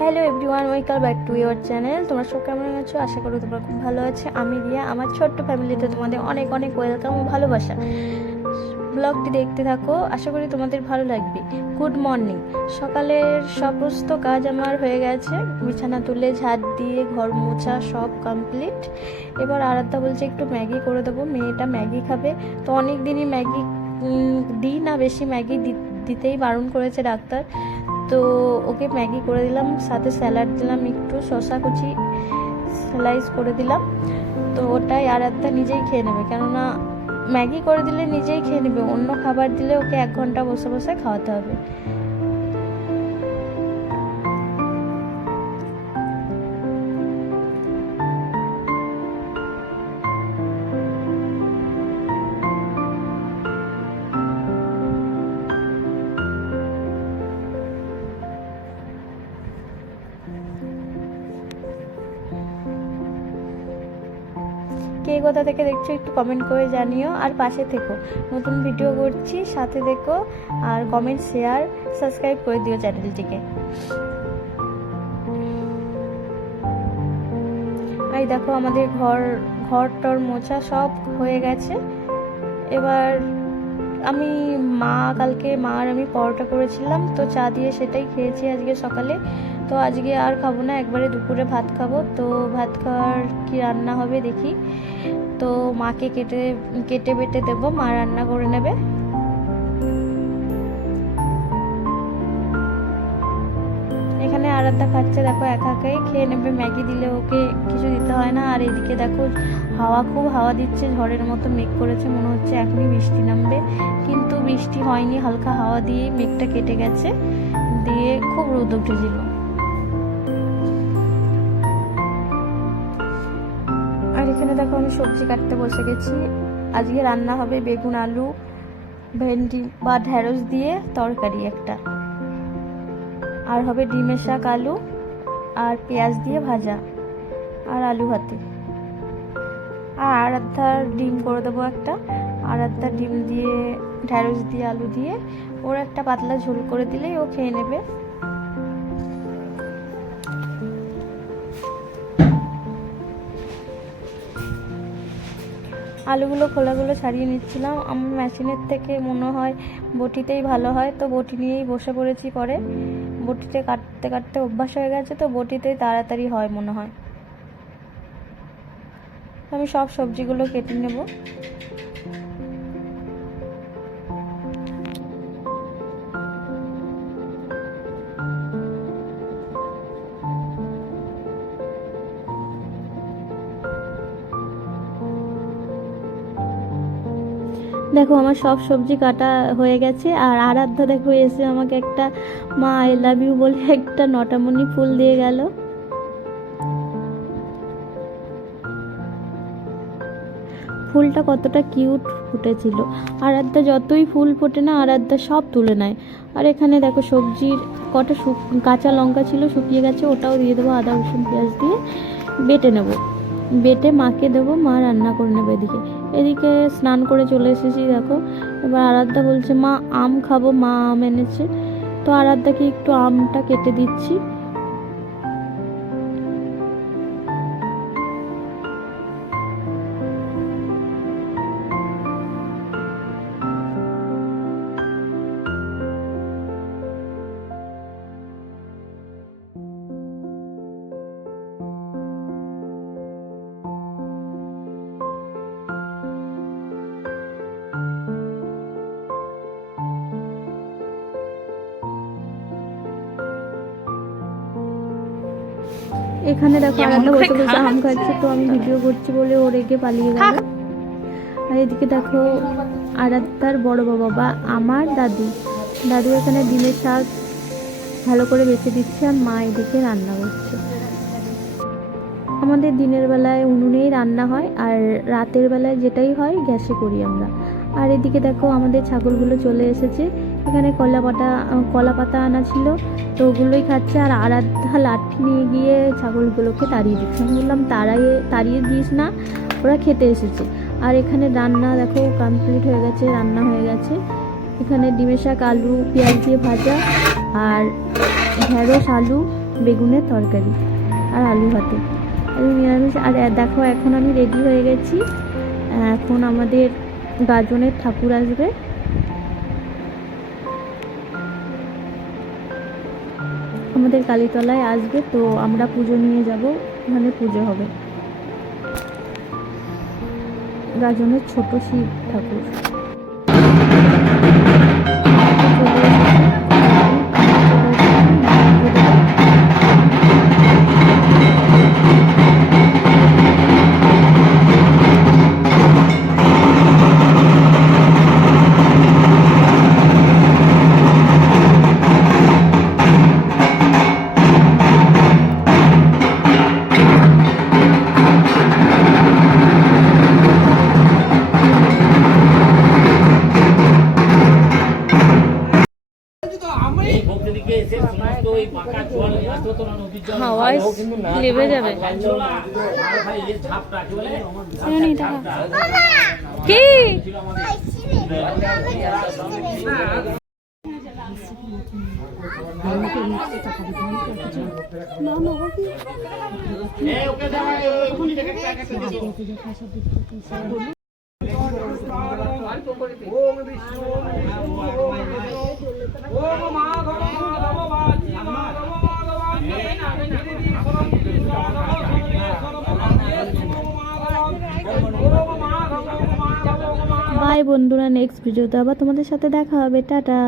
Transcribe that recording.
Hello everyone welcome back to your channel তোমরা সব কেমন আছো? আশা করি তোমরা খুব ভালো আছে। আমি রিয়া, আমার ছোট্ট ফ্যামিলিতে তোমাদের অনেক অনেক ওয়েলকাম ও ভালোবাসা। ব্লগটি দেখতে থাকো, আশা করি তোমাদের ভালো লাগবে। গুড মর্নিং সকালের সমস্ত কাজ আমার হয়ে গেছে। বিছানা তুলে ঝাড় দিয়ে, ঘর মোছা, সব কমপ্লিট এবার আরাধ্যা বলছে একটু ম্যাগি করে দেবো। মেয়েটা ম্যাগি খাবে। তো অনেক দিনই ম্যাগি দিই না, বেশি ম্যাগি দিতেই বারণ করেছে ডাক্তার। তো ওকে ম্যাগি করে দিলাম, সাথে স্যালাড দিলাম, একটু শশা কুচি স্লাইস করে দিলাম। তো ওটাই আর একটা নিজেই খেয়ে নেবে, কেননা ম্যাগি করে দিলে নিজেই খেয়ে নেবে, অন্য খাবার দিলে ওকে এক ঘণ্টা বসে বসে খাওয়াতে হবে। কে কোথা থেকে দেখছ একটু কমেন্ট করে জানিও, আর পাশে থেকো। নতুন ভিডিও করছি, সাথে দেখো আর কমেন্ট শেয়ার সাবস্ক্রাইব করে দিও চ্যানেলটিকে এই দেখো আমাদের ঘর ঘর টর মোছা সব হয়ে গেছে। এবার আমি, মা, কালকে মা আর আমি পরোটা করেছিলাম, তো চা দিয়ে সেটাই খেয়েছি আজকে সকালে। তো আজকে আর খাব না, একবারে দুপুরে ভাত খাব। তো ভাত খাওয়ার কি রান্না হবে দেখি। তো মাকে কেটে কেটে বেটে দেবো, মা রান্না করে নেবে। এখানে আরাধ্যা খাচ্ছে, দেখো একা একাই খেয়ে নেবে, ম্যাগি দিলে ওকে কিছু দিতে হয় না। আর এদিকে দেখো, হাওয়া খুব হাওয়া দিচ্ছে, ঝড়ের মতো মেঘ করেছে, মনে হচ্ছে এখনই বৃষ্টি নামবে। কিন্তু বৃষ্টি হয়নি, হালকা হাওয়া দিয়ে মেঘটা কেটে গেছে। দিয়ে খুব রোদ উঠেছিল। এখানে দেখো আমি সবজি কাটতে বসে গেছি। আজকে রান্না হবে বেগুন আলু, ভেন্ডি বা ঢ্যাঁড়স দিয়ে তরকারি একটা। আর হবে ডিমের শাক, আলু আর পেঁয়াজ দিয়ে ভাজা আর আলু ভাতে। আর আরাধ্যার ডিম করে দেবো একটা। আরাধ্যা ডিম দিয়ে ঢ্যাঁড়স দিয়ে, আলু দিয়ে। ওর একটা পাতলা ঝোল করে দিলেই ও খেয়ে নেবে। আলুগুলো, খোলাগুলো ছাড়িয়ে নিচ্ছিলাম। আমার মেশিনের থেকে মনে হয় বটিতেই ভালো হয়, তো বটি নিয়েই বসে পড়েছি পরে। বটিতে কাটতে কাটতে অভ্যাস হয়ে গেছে, তো বটিতেই তাড়াতাড়ি হয় মনে হয়। আমি সব সবজিগুলো কেটে নেব। দেখো আমার সব সবজি কাটা হয়ে গেছে, আর আরাধ্যা দেখো এসে আমাকে একটা মা আই লাভ ইউ বলে একটা নটামণি ফুল দিয়ে গেল। ফুলটা কতটা কিউট ফুটেছিল। আরাধ্যা যতই ফুল ফোটে না, আরাধ্যা সব তুলে নেয়। আর এখানে দেখো সবজির কটা কাঁচা লঙ্কা ছিল শুকিয়ে গেছে, ওটাও দিয়ে দেবো আদা রসুন পেঁয়াজ দিয়ে। বেটে নেব। বেটে মাকে দেবো, মা রান্না করে নেবে এদিকে। এদিকে স্নান করে চলে এসেছি, দেখো। এবার আরাধ্যা বলছে, মা, আম খাব। মা আম এনেছে। তো আরাধ্যাকে একটু আমটা কেটে দিচ্ছি। এখানে দেখো আরাধ্যা বসে বসে আম খাচ্ছে তো আমি ভিডিও করছি বলে ও রেগে পালিয়ে গেল। আর এদিকে দেখো আরাধ্যার বড় বাবা বা আমার দাদু। দাদু এখানে ডিমের শাক ভালো করে বেছে দিচ্ছে আর মা এদিকে রান্না করছে। আমাদের দিনের বেলায় উনুনেই রান্না হয় আর রাতের বেলায় যেটাই হয় গ্যাসে করি আমরা। আর এদিকে দেখো আমাদের ছাগলগুলো চলে এসেছে। এখানে কলা পাতা কলা পাতা আনা ছিল। তো ওগুলোই খাচ্ছে। আর আরাধ্যা লাঠি নিয়ে গিয়ে ছাগলগুলোকে তাড়িয়ে দিচ্ছে। আমি বললাম, তাড়াইয়ে, তাড়িয়ে দিস না, ওরা খেতে এসেছে। আর এখানে রান্না দেখো কমপ্লিট হয়ে গেছে, রান্না হয়ে গেছে। এখানে ডিমের শাক, আলু, পেঁয়াজ দিয়ে ভাজা আর ঢেঁড়স, আলু, বেগুনের তরকারি আর আলু ভাতে। আমি নিরামিষ আর দেখো, এখন আমি রেডি হয়ে গেছি। এখন আমাদের গাজনের ঠাকুর আসবে। আমাদের কালীতলায় আসবে, তো আমরা পুজো নিয়ে যাব মানে পুজো হবে। গাজনের ছোট শিব ঠাকুর। নেবে যাবে। কি বলে? শুনুনি টাকা কি ছিল আমাদের। এই ওকে দাও, এই ওই গুলি দেখে টাকা দিয়ে দিও। বাই বন্ধুরা নেক্সট ভিডিওতে আবার তোমাদের সাথে দেখা হবে টাটা।